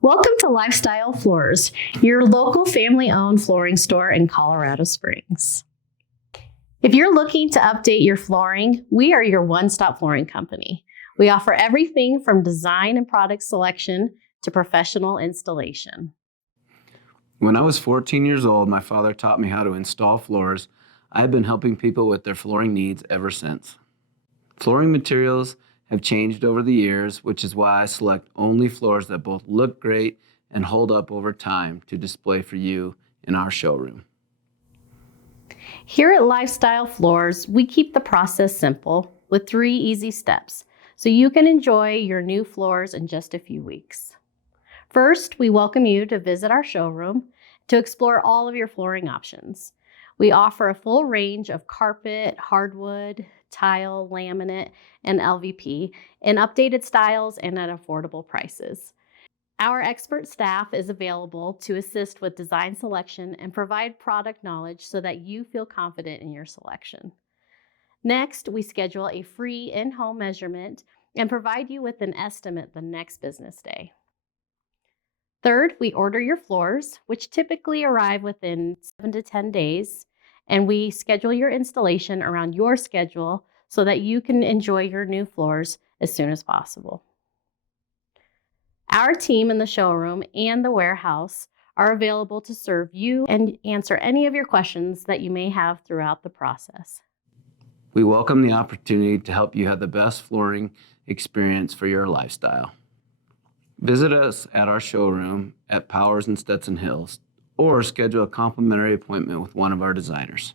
Welcome to Lifestyle Floors, your local family-owned flooring store in Colorado Springs. If you're looking to update your flooring, we are your one-stop flooring company. We offer everything from design and product selection to professional installation. When I was 14 years old, my father taught me how to install floors. I have been helping people with their flooring needs ever since. Flooring materials have changed over the years, which is why I select only floors that both look great and hold up over time to display for you in our showroom. Here at Lifestyle Floors, we keep the process simple with 3 easy steps so you can enjoy your new floors in just a few weeks. First, we welcome you to visit our showroom to explore all of your flooring options. We offer a full range of carpet, hardwood, tile, laminate, and LVP in updated styles and at affordable prices. Our expert staff is available to assist with design selection and provide product knowledge so that you feel confident in your selection. Next, we schedule a free in-home measurement and provide you with an estimate the next business day. Third, we order your floors, which typically arrive within 7 to 10 days, and we schedule your installation around your schedule so that you can enjoy your new floors as soon as possible. Our team in the showroom and the warehouse are available to serve you and answer any of your questions that you may have throughout the process. We welcome the opportunity to help you have the best flooring experience for your lifestyle. Visit us at our showroom at Powers and Stetson Hills, or schedule a complimentary appointment with one of our designers.